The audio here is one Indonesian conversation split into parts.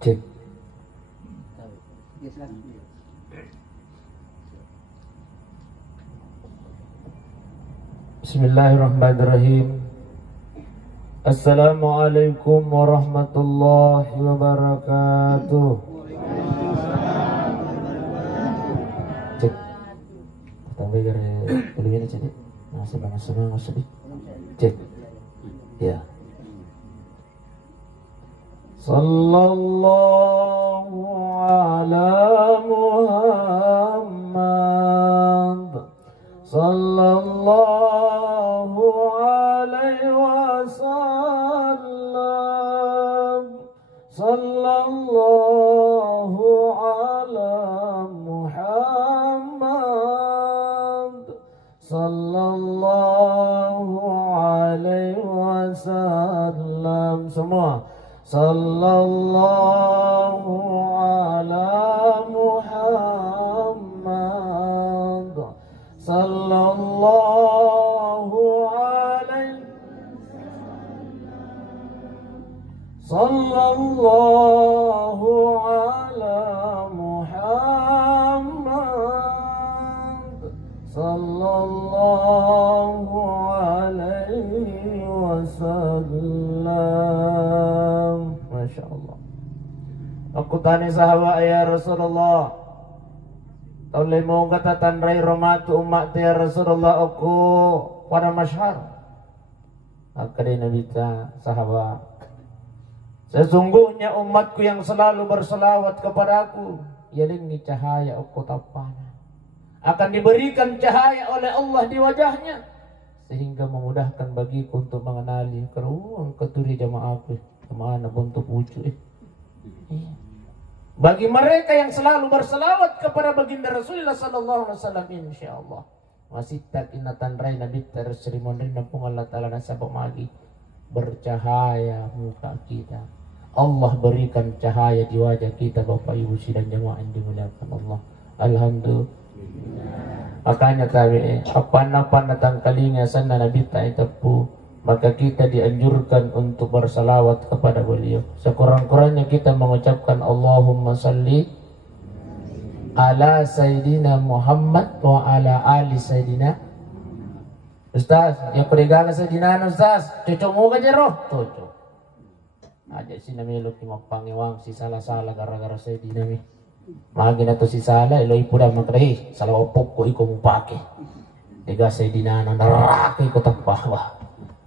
Cek. Bismillahirrahmanirrahim. Assalamualaikum warahmatullahi wabarakatuh. Cek. Tambah gara dulunya cek. Nah, senang sedih. Cek. Ya. Sallallahu ala Muhammad. Sallallahu alaihi wasallam. Sallallahu ala Muhammad. Sallallahu alaihi wasallam. Semua. Sallallahu ala Muhammad. Sallallahu alaihi Sallallahu ala Muhammad. Sallallahu alaihi wasallam. Masya Allah. Aku tanya sahabat ya Rasulullah, toleh mau kata rai romatu umat ya Rasulullah aku pada masyhar. Akhirnya Nabi sahabat, sesungguhnya umatku yang selalu berselawat kepadaku, yalingi cahaya aku tapana, akan diberikan cahaya oleh Allah di wajahnya, sehingga memudahkan bagiku untuk mengenali keruang keturi jamaahku kemana bentuk wujud. Bagi mereka yang selalu berselawat kepada baginda Rasulullah sallallahu alaihi wasallam, insyaallah masih tak inatan rai nabi terserimun dan pun Allah taala nasabak magi bercahaya muka kita. Allah berikan cahaya di wajah kita Bapak Ibu sidang jemaah yang dimuliakan Allah. Alhamdulillah. Makanya tabi apa datang kalinya sana nabi tak tepu, maka kita dianjurkan untuk bersalawat kepada beliau. Sekurang-kurangnya kita mengucapkan Allahumma salli ala Sayyidina Muhammad wa ala ali Sayyidina. Ustaz, yang perigala Sayyidina Ustaz, cucuk mo ka roh? Cucuk. Aja si namilok ni magpangiwang si salah-salah gara-gara Sayyidina mi. Magi na to si salah, iloy po na makrahi. Salawapok ko ikaw mupake. Tiga Sayyidina na narakay ko tapahwa.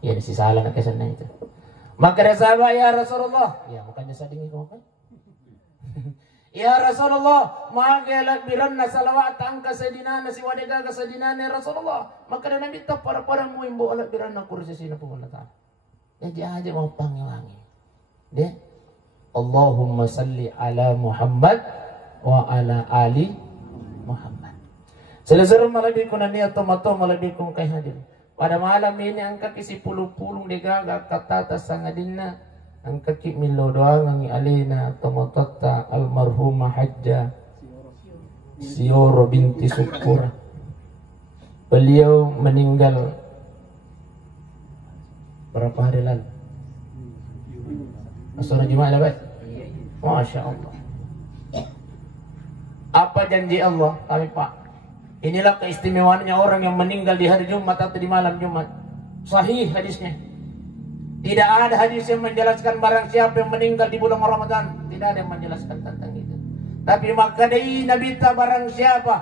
Yan si salah na kesan na ito. Maka sahabat ya Rasulullah. Ya, makanya sa dingin ko kan. Ya Rasulullah, magalat biran na salawat angka Sayyidina na si wadiga ka Sayyidina ni Rasulullah. Maka na nabi ta para mo imbo alat biran na kursi sina po na ta. Jadi aja mau pangiwangi. De Allahumma salli ala Muhammad wa ala ali Muhammad. Selesai malabih ko na niya tomato malabih kong kay hadir. Pada malam ini ang kaki si pulung-pulung degaga katata sangadin na ang kaki milo doang ang alina tomatota almarhumah Hajjah Sioro binti Sukura. Beliau meninggal berapa hari lalu? Sore Jumat dapat? Masya Allah. Apa janji Allah kami Pak? Inilah keistimewaannya orang yang meninggal di hari Jumat atau di malam Jumat. Sahih hadisnya. Tidak ada hadis yang menjelaskan barang siapa yang meninggal di bulan Ramadan. Tidak ada yang menjelaskan tentang itu. Tapi maka dari Nabi ta barang siapa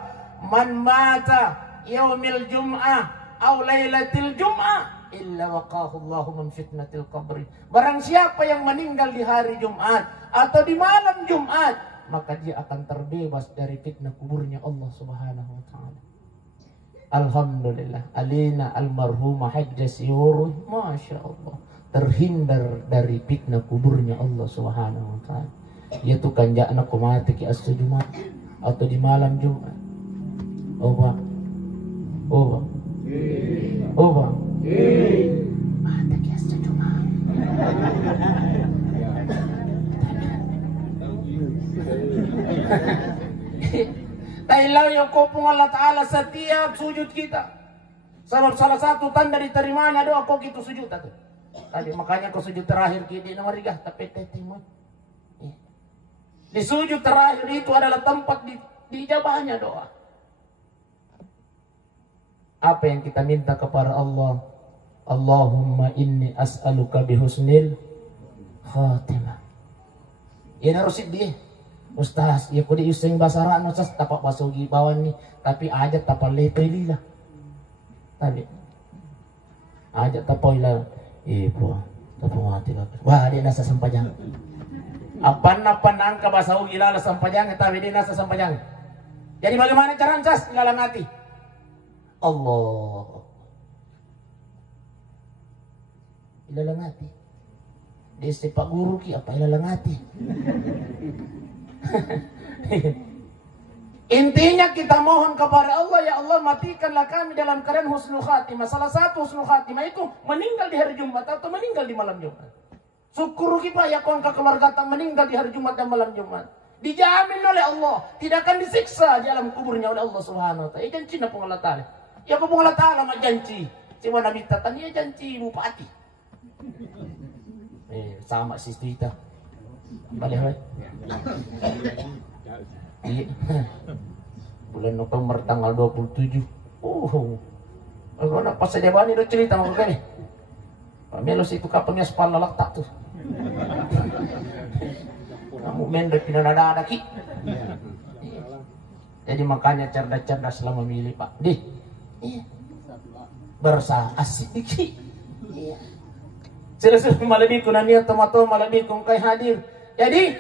man mata yaumil jum'ah aw lailatil jum'ah illa waqahu Allahu min fitnatil qabri. Barang siapa yang meninggal di hari Jumat atau di malam Jumat, maka dia akan terbebas dari fitnah kuburnya Allah Subhanahu wa taala. Alhamdulillah, alina almarhumah Hajjah Sioro, masya Allah, terhindar dari fitnah kuburnya Allah Subhanahu wa taala. Yaitu kanja anak mati ki asal Jumat atau di malam Jumat. Oh Pak. Oh Pak. Oh Pak. Mati ki asal Jumat. Tailaw yung kopong Allah Ta'ala setiap sujud kita. Sebab salah satu tanda diterimanya doa kok gitu sujud tadi. Makanya kau sujud terakhir kini nomor 3 tapi tetimon. Di sujud terakhir itu adalah tempat dijabahnya doa. Apa yang kita minta kepada Allah? Allahumma inni as'aluka bihusnil khatimah. Ya harus dia. Ustaz, ya kode useng basaran ustaz tapak basugi bawan ni, tapi aja tapal leto lila. Tadi. Aja tapal lila. Ipo, tapong mati ka. Wah, dia nasa sampajang. Apan angka basugi lala sampajang, tapi dia nasa sampajang. Jadi bagaimana cara ustaz lalang hati? Allah. Ilalang hati. Dia sepak guru ki apa ilalang hati. Intinya kita mohon kepada Allah, ya Allah matikanlah kami dalam keadaan husnul khatimah. Salah satu husnul khatimah itu meninggal di hari Jumat atau meninggal di malam Jumat. Syukur kita ya kau keluarga tak meninggal di hari Jumat dan malam Jumat. Dijamin oleh Allah, tidak akan disiksa di alam kuburnya oleh Allah Subhanahu wa taala. Janji na Allah Taala. Ya ko Allah Taala mah janji. Siwa Nabi tatan ya janji bupati. Sama si kita. Balik. Iya. Bulan November tanggal 27. Kalau nak pas dia bani do cerita mau kami. Pamelos itu kapangnya sepala letak tuh. Kamu mendek pindah ki. Jadi makanya cerdas-cerdas selama memilih Pak. Iya. Bersah asik dikit. Iya. Sila-sila malabikun niat tomato malabikun kay hadir. Jadi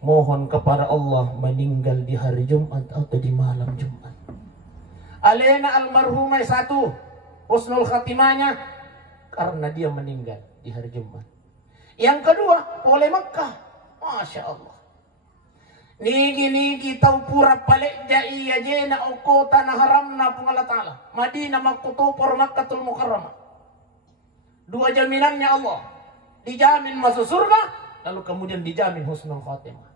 mohon kepada Allah meninggal di hari Jumat atau di malam Jumat. Alena almarhumah satu husnul khatimahnya karena dia meninggal di hari Jumat. Yang kedua oleh Mekah, masya Allah. Nigi tau pura palek jai ajena oko tanah haramna Allah Taala. Madinah Makkutupur Makkatul Mukarramah. Dua jaminannya Allah. Dijamin masuk surga, lalu kemudian dijamin husnul khatimah.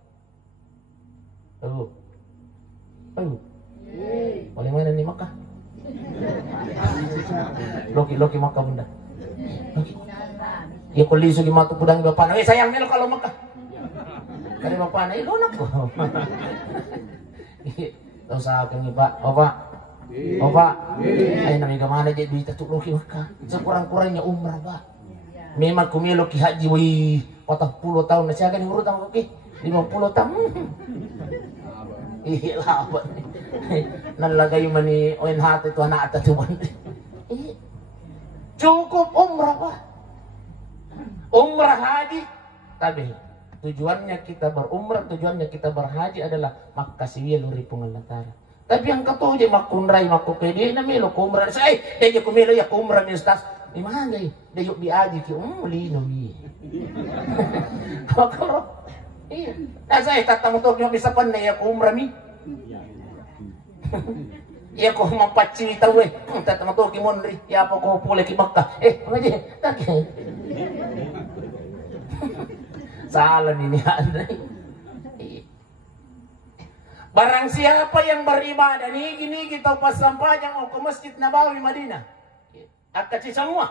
Oleh mana nih Makkah? Loki Makkah bunda. Loki. Ya kuli sugi matu pudang bapak. Sayang melo kalau Makkah. Kali bapak na ilo nak ko. Tahu sa akin Pak. Bapak, ay nami gamana di duit tu Loki Makkah. Sekurang-kurangnya umrah Pak. Memang kumilo ki haji wi 40 tahun na siya gani urut ang Loki. 50 tahun. Iya apa nalagay man ni ONHT itu anak at tuwan. Cukup umrah Pak. Umrah haji. Tapi tujuannya kita berumrah, tujuannya kita berhaji adalah makasih luri pengelatara. Tapi yang ketujuh makunray makupedi na milo kumrah. Say, deyo kumilo ya kumrah ni ustaz. Di mana eh? Deyo biaji ki lino bi. Kakaro. Iya. Nasa tatamutok yung bisa pan na ya kumrah mi. Iya ko mapacita we. Tatamutok ki monri. Ya po ko pule ki Makkah. Ngaji. Okay. Salah ini Andre. Barang siapa yang beribadah nih gini kita pas sampajang ke Masjid Nabawi Madinah. Akaci semua.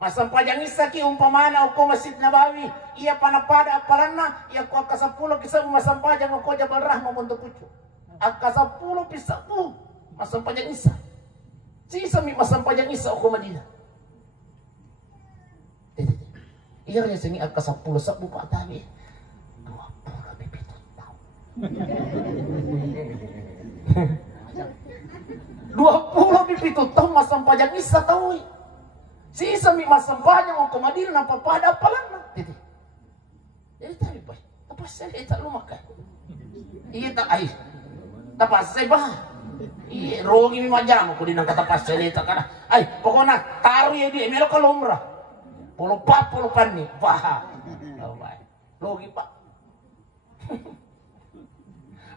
Mas sampajang isaki umpamana ke Masjid Nabawi, ia panapada apalanna, ia ko ka 10 kisah mas sampajang ko Jabal Rahmah untuk pucu. Aka 10 pisah mas sampajang isa. Sisa mi mas sampajang isa ke Madinah. Iya ya sini aka 10 sabu Pak tadi. 20 pipitu tahu masam pajak isa tahu. Sisa mi masam pajak mau ke Madinah apa pada apalan titi. Jadi tadi Pak, apa saya tak lu makan. Iya tak ai. Tapas saya bah. Iya rogi mi majam aku dinang kata pas saya tak kana. Ai pokoknya taruh ya dia melo kalau umrah. Polo pan nih. Wah. Oh baik. Rogi Pak.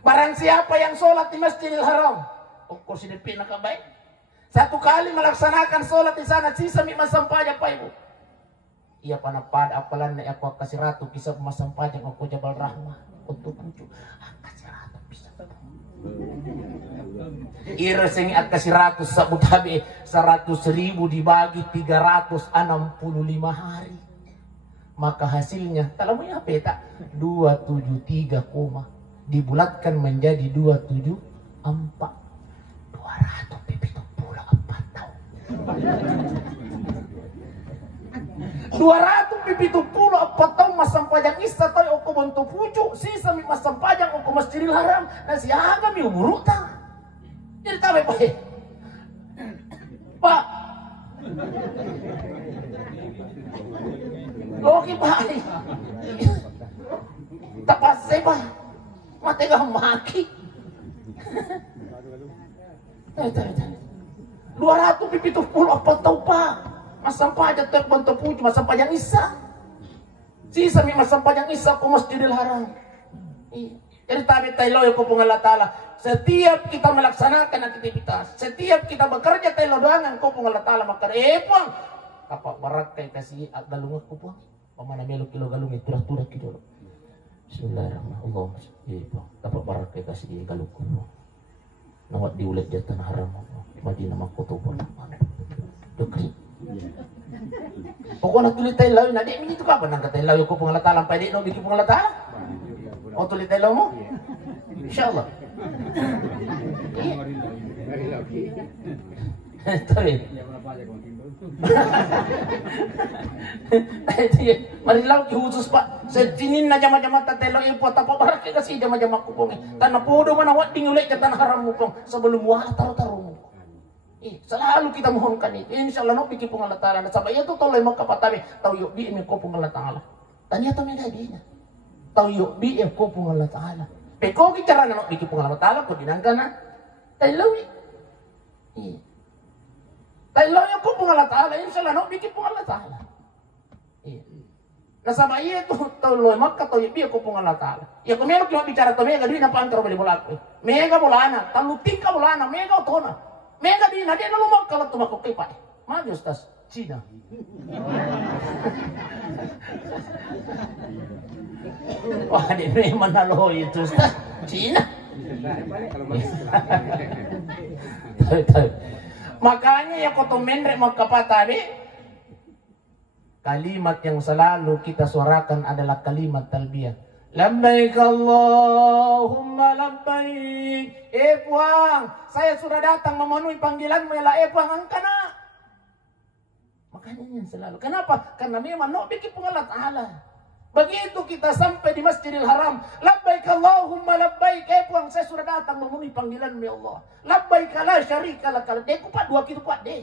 Barang siapa yang sholat di Masjidil Haram, kok sidepin nak baik. Satu kali melaksanakan sholat di sana, sisa mi masam pajak Pak Ibu. Ia panapad apalan na aku kasih ratu kisah masam pajak aku Jabal Rahmah untuk pucu. Kasih ratu bisa. Ira sengi kasih ratu sabu tabi 100.000 dibagi 365 hari. maka hasilnya talamunya peta 273, dibulatkan menjadi 274, 274 tahun. 274 tahun masang pajang isa tayo ako bantu pujo sisa mi masang pajang ako Masjidil Haram na siyaga mi umuruta. Jadi tabi pa Pak. Loki pa tapas ba? Matega maki. 274 tahun Pak. Masang pajang tayo bantu pujo masang pajang isa. Sisa mi masang pajang isa ako Masjidil Haram. Jadi tabi tayo ko pong Allah Ta'ala. Setiap kita melaksanakan aktivitas, setiap kita bekerja tayo doangan ko pong Allah Ta'ala maka epang kapak barak kay kasi galungat ko po. Pamana melo kilo galungit turah-turah kilo. Bismillahirrahmanirrahim. Epang kapak barak kay kasi galungat ko po. Nawat diulit jatan haram madi na makutubo na. Dokri. Pokoknya tulit tayo lawi na di minito ka ba nang katay lawi ko pong Allah Ta'ala pwede no bigi pong Allah Ta'ala. O tulit tayo mo? Insyaallah. Marilaw khusus Pak. Sejinin na jama-jama tatelo ipo tapo barak kasi jama-jama ko pong. Tan napudo man awat ding ulit jatan haram mo pong sebelum wala taro-taro mo. Selalu kita mohonkan itu. Insyaallah no pikir pong Allah Ta'ala. Sabay itu toloy magkapatabi. Tau yuk bi ko pong Allah Ta'ala. Tanya to may dadinya. Tau yuk bi ko pong Allah Ta'ala. Peko kicara na no pikir pong Allah Ta'ala ko dinangkana. Tailawi. Tailawi ko pong Allah Ta'ala. Insyaallah no pikir pong Allah Ta'ala. Nasabay itu toloy magkatoy bi ko pong Allah Ta'ala. Ya kung meron kiyo bicara to mega di na pangkaro bali bulak. Mega bulana, taluting ka bulana, mega utona. Mega di na lumang kalat tumakok kay pa. Magi Ustaz, Cina. Wah, di memang nalo itu Ustaz, Cina. Makanya ya koto menrek magkapatabi. Kalimat yang selalu kita suarakan adalah kalimat talbiyah. Labbaik Allahumma labbaik. Puang, saya sudah datang memenuhi panggilanmu ya Puang angkana. Makanya yang selalu. Kenapa? Karena memang no bikin Allah Ta'ala. Begitu kita sampai di Masjidil Haram, labbaik Allahumma labbaik. Puang, saya sudah datang memenuhi panggilanmu ya Allah. Labbaik la syarika lak. Dek kuat dua kilo kuat deh.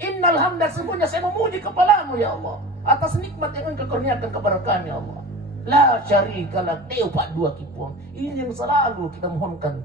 Innal hamda semuanya saya memuji kepalamu ya Allah atas nikmat yang engkau kurniakan kepada kami ya Allah. La syarika lak, 42 kipuang. Ini yang selalu kita mohonkan